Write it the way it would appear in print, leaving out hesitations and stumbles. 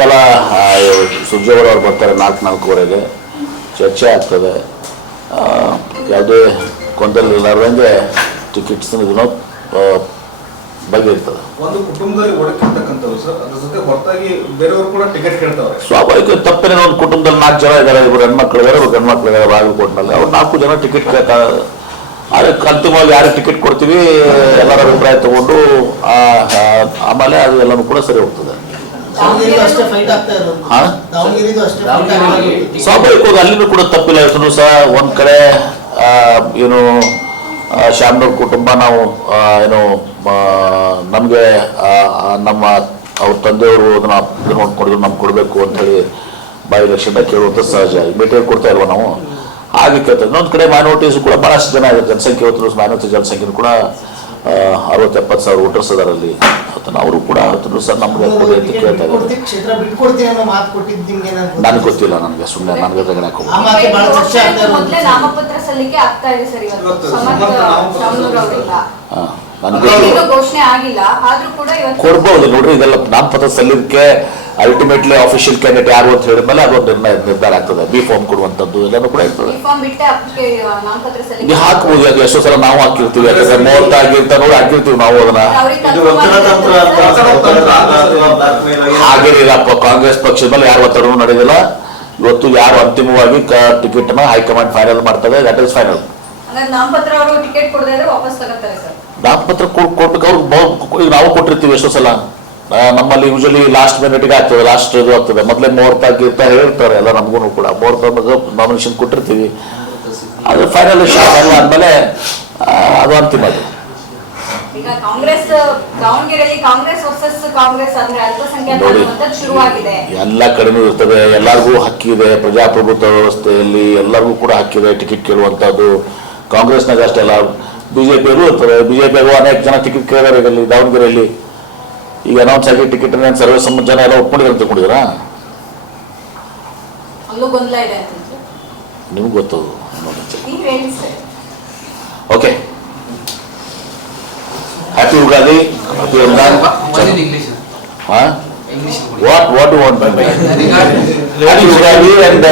ಸಲ ಸುರ್ಜೇವಾಲ ಅವರು ಬರ್ತಾರೆ 4:04ವರೆಗೆ ಚರ್ಚೆ ಆಗ್ತದೆ. ಯಾವುದೇ ಗೊಂದಲ ಇರಲಾರ್ದಂಗೆ ಟಿಕೆಟ್ಸ್ ಇದನ್ನು ಬಗೆಯಿರ್ತದೆ. ಒಂದು ಕುಟುಂಬದಲ್ಲಿ ಒಡಕಿರ್ತಕ್ಕಂಥವ್ರು ಸರ್, ಅದ್ರ ಜೊತೆ ಹೊರತಾಗಿ ಬೇರೆಯವರು ಕೂಡ ಟಿಕೆಟ್ ಕೇಳ್ತಾವ್ರೆ. ಸ್ವಾಭಾವಿಕ ತಪ್ಪೇನೆ. ಒಂದು ಕುಟುಂಬದಲ್ಲಿ 4 ಜನ ಇದ್ದಾರೆ, 2 ಹೆಣ್ಮಕ್ಳು ಇದ್ದಾರೆ, 1 ಗಂಡ್ಮಕ್ಳು ಇದ್ದಾರೆ ಬಾಗಲಕೋಟೆನಲ್ಲಿ. ಅವ್ರು 4 ಜನ ಟಿಕೆಟ್ ಕೇಳ್ತಾರೆ. ಅದಕ್ಕೆ ಅಂತಿಮವಾಗಿ ಯಾರಿಗೆ ಟಿಕೆಟ್ ಕೊಡ್ತೀವಿ ಎಲ್ಲರ ಅಭಿಪ್ರಾಯ ತಗೊಂಡು ಆಮೇಲೆ ಅದು ಎಲ್ಲನೂ ಕೂಡ ಸರಿ ಹೋಗ್ತದೆ. ಸ್ವಾಭಾವಿಕವಾಗಿ ಅಲ್ಲಿನೂ ಕೂಡ ತಪ್ಪಿಲ್ಲ. ಇವತ್ತು ಸಹ ಒಂದ್ ಕಡೆ ಏನು ಶ್ಯಾಮ್ನವ್ರ ಕುಟುಂಬ ನಾವು ಏನು ನಮಗೆ ನಮ್ಮ ಅವ್ರ ತಂದೆಯವರು ಅದನ್ನ ನೋಡ್ಕೊಂಡಿದ್ರು ನಮ್ಗೆ ಕೊಡಬೇಕು ಅಂತ ಹೇಳಿ ಬೈ ಎಲೆಕ್ಷನ್ ಕೇಳುವಂಥ ಸಹಜ. ಭೇಟಿಯಾಗಿ ಕೊಡ್ತಾ ಇಲ್ವ ನಾವು ಹಾಗೆ ಕೇಳ್ತಾರೆ. ಇನ್ನೊಂದು ಕಡೆ ಮೈನಾರಿಟೀಸ್ ಕೂಡ ಬಹಳಷ್ಟು ಜನ ಇದೆ. ಜನಸಂಖ್ಯೆ ಇವತ್ತು ಮೈನಾರಿಟಿ ಜನಸಂಖ್ಯೆ ಕೂಡ 60-70 ಸಾವಿರ ವೋಟರ್ಸ್ ಅದರಲ್ಲಿ. ಅವರು ಕೂಡ ಸರ್ ನಮ್ಗೆ ಕೇಳ್ತಾ ಇದ್ದಾರೆ. ನನಗೆ ಗೊತ್ತಿಲ್ಲ, ನನಗೆ ಸುಮ್ಮನೆ ನನಗೆ ನಾಮಪತ್ರ ಸಲ್ಲಿಕೆ ಆಗ್ತಾ ಇದೆ ಸರ್. ಘೋಷಣೆ ಆಗಿಲ್ಲ ಆದ್ರೂ ಕೂಡ ಕೊಡ್ಬಹುದು ನೋಡ್ರಿ. ಇದೆಲ್ಲ ನಾಮಪತ್ರ ಸಲ್ಲಿಕೆ ಅಲ್ಟಿಮೇಟ್ಲಿ ಆಫಿಷಿಯಲ್ ಕ್ಯಾಂಡಿಡೇಟ್ ಯಾರು ಅಂತ ಹೇಳಿದ್ಮೇಲೆ ಅದೊಂದು ನಿರ್ಧಾರ ಆಗ್ತದೆ. ಬಿ ಫಾರ್ಮ್ ಕೊಡುವಂತದ್ದು ಎಲ್ಲನೂ ಕೂಡ ಇರ್ತದೆ. ಹಾಕ್ಬೋದು. ಅದು ಎಷ್ಟೋ ಸಲ ನಾವು ಹಾಕಿರ್ತೀವಿ. ಯಾಕಂದ್ರೆ 30 ಆಗಿರ್ತಾ ನೋಡಿ ಹಾಕಿರ್ತೀವಿ ನಾವು ಅದನ್ನ. ಹಾಗೇನಿಲ್ಲಪ್ಪ, ಕಾಂಗ್ರೆಸ್ ಪಕ್ಷದ ಮೇಲೆ ಯಾರು ಒತ್ತಡವೂ ನಡೆದಿಲ್ಲ. ಇವತ್ತು ಯಾರು ಅಂತಿಮವಾಗಿ ಟಿಕೆಟ್ ನ ಹೈಕಮಾಂಡ್ ಫೈನಲ್ ಮಾಡ್ತದೆ, ದಟ್ ಇಸ್ ಫೈನಲ್. ನಾಮಪತ್ರ ಟಿಕೆಟ್ ಕೊಡದೇ ವಾಪಸ್ ತಗೋತಾರೆ ಸರ್. ನಾಮಪತ್ರ ಕೊಡ್ಬೇಕು. ಅವ್ರು ಈಗ ನಾವು ಕೊಟ್ಟಿರ್ತೀವಿ ಎಷ್ಟೋ ಸಲ. ನಮ್ಮಲ್ಲಿ ಯೂಶಲಿ ಲಾಸ್ಟ್ ಮಿನಿಟ್ಗೆ ಆಗ್ತದೆ, ಲಾಸ್ಟ್ ಇದು ಆಗ್ತದೆ. ಮೊದಲೇ 30 ಆಗಿರ್ತಾ ಹೇಳ್ತಾರೆ ಎಲ್ಲ ನಮಗೂ ಕೂಡ. 30 ನಾಮಿನೇಷನ್ ಕೊಟ್ಟಿರ್ತೀವಿ. ಅದು ಫೈನಲ್ ಅಲ್ಲ ಅಂದಮೇಲೆ ಅದು ಅಂತಿಮ. ಅದು ಈಗ ಕಾಂಗ್ರೆಸ್ ದಾವಣಗೆರೆಯಲ್ಲಿ ಕಾಂಗ್ರೆಸ್ ವರ್ಸಸ್ ಕಾಂಗ್ರೆಸ್ ಅಂದ್ರೆ ಅಲ್ಪಸಂಖ್ಯಾತ ಶುರುವಾಗಿದೆ. ಎಲ್ಲ ಕಡೆನೂ ಇರ್ತದೆ. ಎಲ್ಲರಿಗೂ ಹಕ್ಕಿದೆ. ಪ್ರಜಾಪ್ರಭುತ್ವ ವ್ಯವಸ್ಥೆಯಲ್ಲಿ ಎಲ್ಲರಿಗೂ ಕೂಡ ಹಕ್ಕಿದೆ ಟಿಕೆಟ್ ಕೇಳುವಂಥದ್ದು. ಕಾಂಗ್ರೆಸ್ನಾಗ ಅಷ್ಟೇ ಅಲ್ಲ, ಬಿಜೆಪಿಯಲ್ಲೂ ಇರ್ತದೆ. ಬಿಜೆಪಿಗೂ ಅನೇಕ ಜನ ಟಿಕೆಟ್ ಕೇಳಿದಾರೆ ಇಲ್ಲಿ ದಾವಣಗೆರೆಯಲ್ಲಿ. ಈಗ ಅನೌನ್ಸ್ ಆಗಿ ಟಿಕೆಟ್ ಸರ್ವೇ ಜನ ಎಲ್ಲ ಒಪ್ಕೊಂಡಿದ್ದಾರೆ ಅಂತ ತಿಳ್ಕೊಂಡಿದ್ದೀರಾ? ನಿಮ್ಗೆ ಗೊತ್ತದು. Okay, happy Ugadi. Happy Ramzan. What do you want by me? Happy Ugadi and